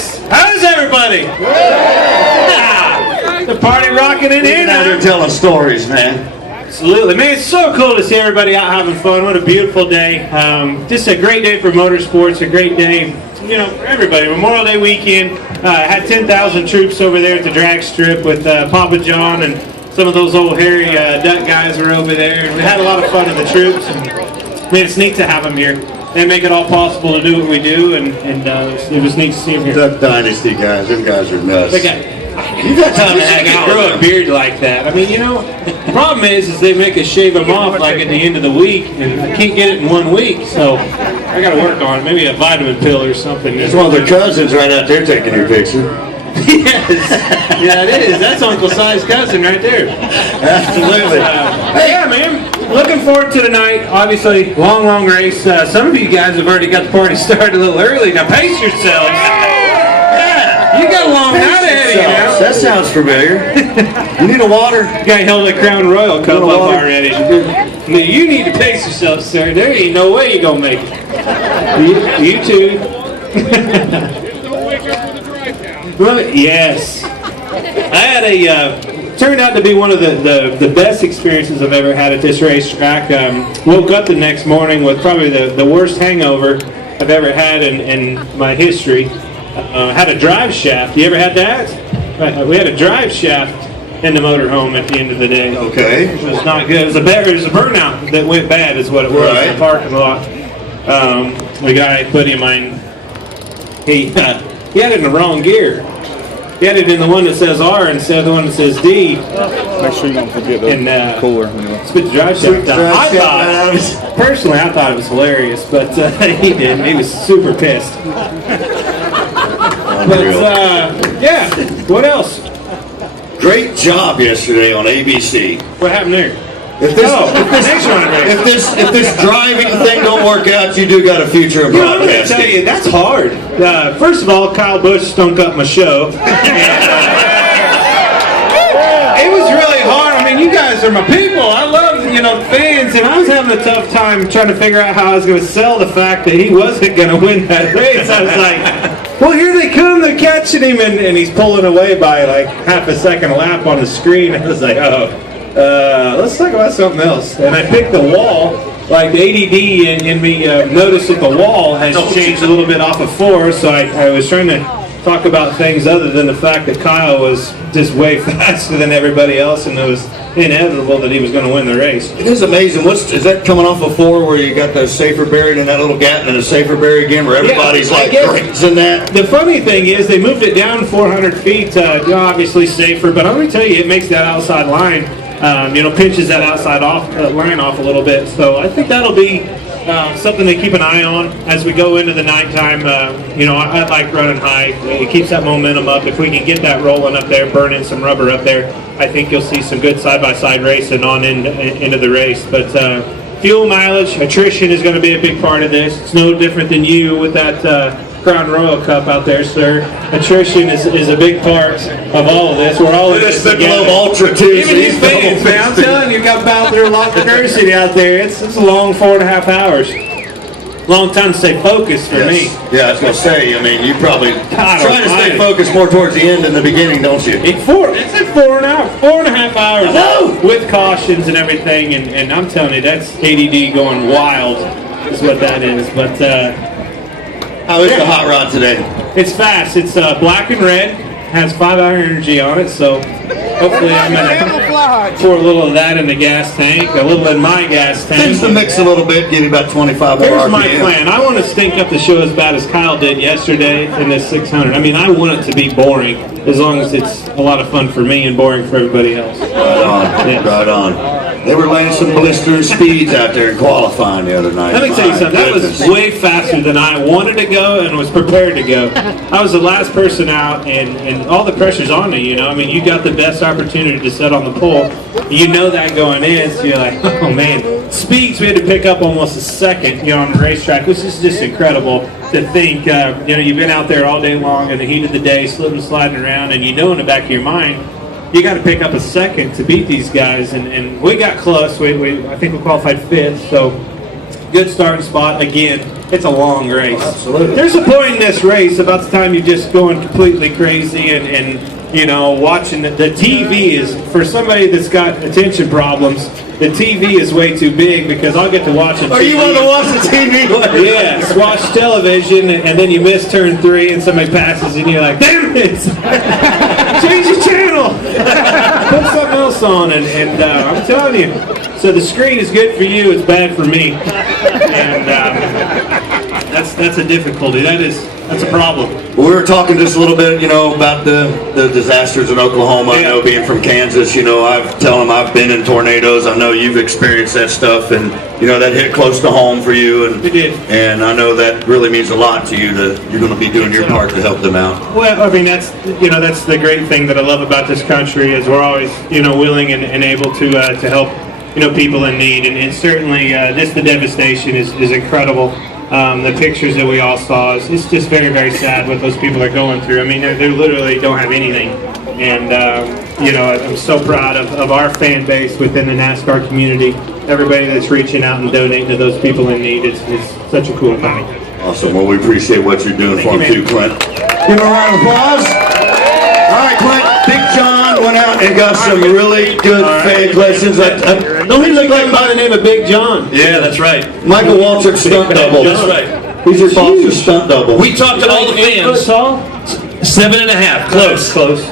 Yes! How's everybody? Yeah. The party rocking in here now. You're telling stories, man. Absolutely. Man, it's so cool to see everybody out having fun. What a beautiful day. Just a great day for motorsports, a great day, you know, for everybody. Memorial Day weekend. Had 10,000 troops over there at the drag strip with Papa John, and some of those old hairy duck guys were over there. And we had a lot of fun with the troops. And, man, it's neat to have them here. They make it all possible to do what we do, and it was neat to see them here. Duck Dynasty guys, them guys are nuts. You got time to hang out. Grow a beard like that. I mean, you know, the problem is they make us shave them off like at the end of the week, and I can't get it in 1 week, so I got to work on it. Maybe a vitamin pill or something. There's one of their cousins right out there taking your picture. Yes, yeah, it is. That's Uncle Si's cousin right there. Absolutely. Yeah, man. Looking forward to tonight. Obviously, long race. Some of you guys have already got the party started a little early. Now, pace yourselves. Yeah, you got a long night ahead of you now. That sounds familiar. You need a water? You guy held a Crown Royal cup up already. Now, you need to pace yourself, sir. There ain't no way you're going to make it. You too. Well, yes. I had turned out to be one of the best experiences I've ever had at this racetrack. Woke up the next morning with probably the worst hangover I've ever had in my history. Had a drive shaft. You ever had that? We had a drive shaft in the motorhome at the end of the day. Okay. It was not good. It was a burnout that went bad is what it was in the parking lot. The guy, buddy of mine, he had it in the wrong gear. He had it in the one that says R instead of the one that says D. Make sure you don't forget the cooler. Spit the drive shaft down. Personally, I thought it was hilarious, but he didn't. He was super pissed. But, yeah, what else? Great job yesterday on ABC. What happened there? If this driving thing don't work out, you do got a future in I'm going to broadcasting. tell you, that's hard. First of all, Kyle Busch stunk up my show. It was really hard. I mean, you guys are my people. I love, fans, and I was having a tough time trying to figure out how I was going to sell the fact that he wasn't going to win that race. I was like, well, here they come. They're catching him, and he's pulling away by like half a second a lap on the screen. I was like, let's talk about something else. And I picked the wall. Like the ADD in me noticed that the wall has changed a little bit off of 4, so I was trying to talk about things other than the fact that Kyle was just way faster than everybody else, and it was inevitable that he was going to win the race. It is amazing. Is that coming off of 4 where you got the safer buried in that little gap and then a safer buried again where everybody's in that? The funny thing is they moved it down 400 feet, obviously safer, but I'm going to tell you, it makes that outside line, pinches that outside line off a little bit. So I think that'll be something to keep an eye on as we go into the nighttime. I like running high. It keeps that momentum up. If we can get that rolling up there, burning some rubber up there, I think you'll see some good side-by-side racing on into the race. But fuel mileage, attrition is going to be a big part of this. It's no different than you with that Crown Royal Cup out there, sir. Attrition is a big part of all of this. We're all in this together. Ultra too. Even these fans, man, I'm telling you, you got bound through a lot of diversity out there. It's a long 4.5 hours. Long time to stay focused for me. Yeah, I was going to say, you probably try to stay focused more towards the end than the beginning, don't you? It's at 4.5 hours with cautions and everything, and I'm telling you, that's ADD going wild is what that is. But how is the hot rod today? It's fast. It's black and red. Has 5-hour energy on it, so hopefully I'm going to pour a little of that in the gas tank, a little in my gas tank. Things to mix a little bit, get about 25 more Here's RPM. my plan. I want to stink up the show as bad as Kyle did yesterday in this 600. I mean, I want it to be boring, as long as it's a lot of fun for me and boring for everybody else. Right on. Yeah. Right on. They were laying some blistering speeds out there in qualifying the other night. Let me tell you something. That was way faster than I wanted to go and was prepared to go. I was the last person out, and all the pressure's on you, I mean, you got the best opportunity to set on the pole. You know that going in, so you're like, oh, man. Speeds, we had to pick up almost a second, on the racetrack, which is just incredible to think, you've been out there all day long in the heat of the day, slipping, sliding around, and in the back of your mind, you got to pick up a second to beat these guys, and we got close. I think we qualified 5th, so good starting spot. Again, it's a long race. Oh, absolutely. There's a point in this race about the time you're just going completely crazy and you know, watching the TV is, for somebody that's got attention problems, the TV is way too big because I'll get to watch it. Oh, you want to watch the TV? Yes, watch television and then you miss turn 3 and somebody passes and you're like, damn it! Change the channel! Put something else on and I'm telling you. So the screen is good for you, it's bad for me. And that's a difficulty. That's a problem. Well, we were talking just a little bit, you know, about the disasters in Oklahoma. I know, being from Kansas, you know, I've been in tornadoes. I know you've experienced that stuff, and you know that hit close to home for you. And it did. And I know that really means a lot to you. You're going to be doing your part to help them out. Well, I mean, that's the great thing that I love about this country is we're always, you know, willing and able to help, you know, people in need, and certainly the devastation is incredible. The pictures that we all saw, it's just very, very sad what those people are going through. I mean, they literally don't have anything. And, you know, I'm so proud of our fan base within the NASCAR community, everybody that's reaching out and donating to those people in need. It's such a cool thing. Awesome. Well, we appreciate what you're doing for them too, Clint. Give him a round of applause. All right, Clint. Big John went out and got some really good fan questions. Don't he look like by the name of Big John? Yeah, that's right. Michael Waltrip's stunt double. That's right. He's your boss's stunt double. We talked to all the fans. 7.5. Close.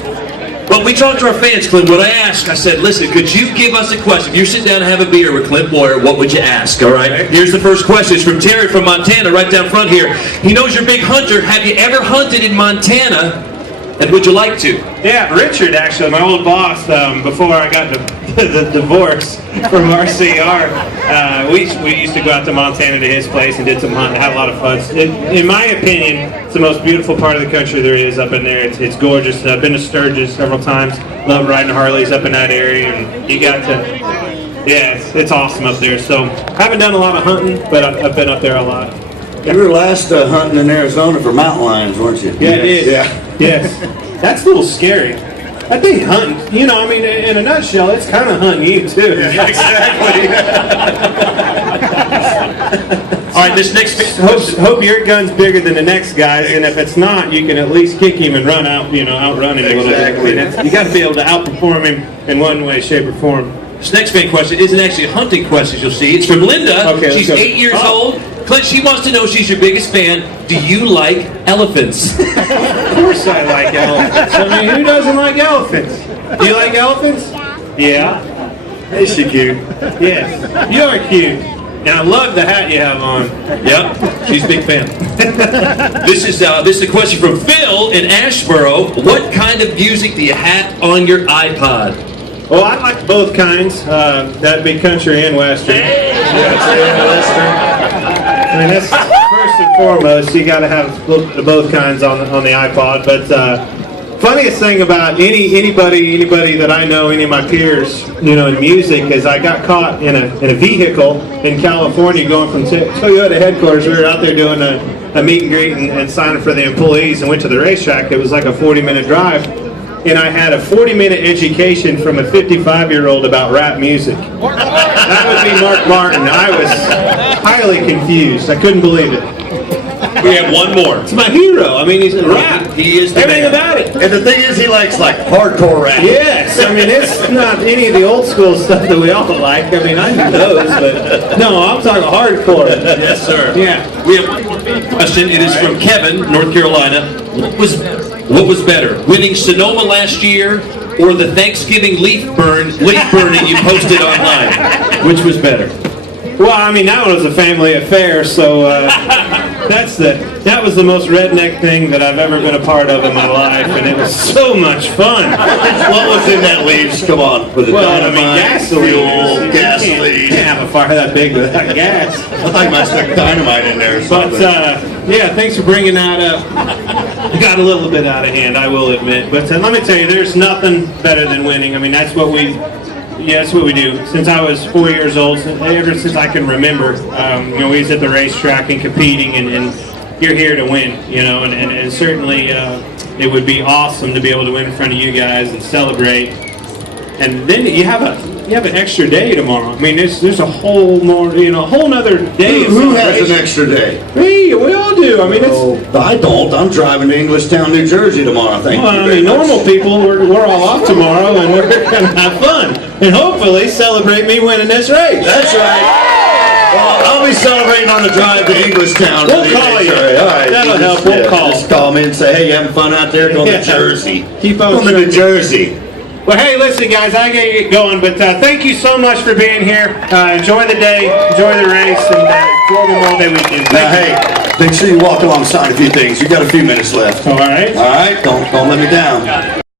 But we talked to our fans, Clint. What I asked, I said, listen, could you give us a question? If you sit down and have a beer with Clint Bowyer, what would you ask? All right. Here's the first question. It's from Terry from Montana, right down front here. He knows you're a big hunter. Have you ever hunted in Montana? And would you like to? Yeah, Richard, actually, my old boss, before I got the divorce from RCR, we used to go out to Montana to his place and did some hunting, had a lot of fun. In my opinion, it's the most beautiful part of the country there is up in there. It's gorgeous. I've been to Sturgis several times. Love riding Harleys up in that area, and you got to, yeah, it's awesome up there. So I haven't done a lot of hunting, but I've been up there a lot. You were last hunting in Arizona for mountain lions, weren't you? Yeah, I did. Yeah. Yes. That's a little scary. I think hunting, you know, I mean, in a nutshell, it's kind of hunting you, too. Yeah, exactly. All right, this next... Hope your gun's bigger than the next guy's, and if it's not, you can at least kick him and run out, you know, outrun him a little bit. You got to be able to outperform him in one way, shape, or form. This next fan question isn't actually a hunting question, you'll see. It's from Linda. Okay, she's 8 years old. Clint, she wants to know, she's your biggest fan. Do you like elephants? Of course I like elephants. I mean, who doesn't like elephants? Do you like elephants? Yeah. Is she cute? Yes. You are cute. And I love the hat you have on. Yep, she's a big fan. This is a question from Phil in Ashboro. What kind of music do you have on your iPod? Well, I like both kinds. That'd be country and western. I mean, that's first and foremost. You got to have both kinds on the iPod. But funniest thing about anybody that I know, any of my peers, you know, in music, is I got caught in a vehicle in California going from Toyota headquarters. We were out there doing a meet and greet and signing for the employees, and went to the racetrack. It was like a 40-minute drive. And I had a 40-minute education from a 55-year-old about rap music. That would be Mark Martin. I was highly confused. I couldn't believe it. We have one more. It's my hero. I mean, he's a rap. He is the everything man. about it. And the thing is, he likes like hardcore rap. Yes. I mean, it's not any of the old school stuff that we all like. I mean, I do those, but no, I'm talking hardcore. Yes, sir. Yeah. We have one more question. It is from Kevin, North Carolina. What was better, winning Sonoma last year or the Thanksgiving leaf burning you posted online? Which was better? Well, I mean, that one was a family affair, so that was the most redneck thing that I've ever been a part of in my life, and it was so much fun. What was in that leaves? Come on. Was it dynamite, gasoline. gasoline? You can't have a fire that big without gas. I thought you might stuck dynamite in there or something. But, yeah, thanks for bringing that up. It got a little bit out of hand, I will admit. But let me tell you, there's nothing better than winning. I mean, that's what we do. Since I was 4 years old, ever since I can remember, you know, we was at the racetrack and competing, and you're here to win, you know, and certainly it would be awesome to be able to win in front of you guys and celebrate. And then you have you have an extra day tomorrow. I mean, there's a whole more, a whole nother day. Who has an extra day? Me, we all do. I mean, I don't. I'm driving to Englishtown, New Jersey tomorrow. Thank you very much. Normal people, we're all off tomorrow, and we're going to have fun. And hopefully celebrate me winning this race. That's right. Well, I'll be celebrating on the drive to Englishtown. We'll call you. All right. That'll help. We'll call. Just call me and say, hey, you having fun out there? Going to Jersey. Keep on going to Jersey. Well, hey, listen, guys, I gotta get going, but thank you so much for being here. Enjoy the day, enjoy the race, and enjoy the Monday weekend. Now, hey, make sure you walk alongside a few things. You got a few minutes left. All right. All right. Don't let me down.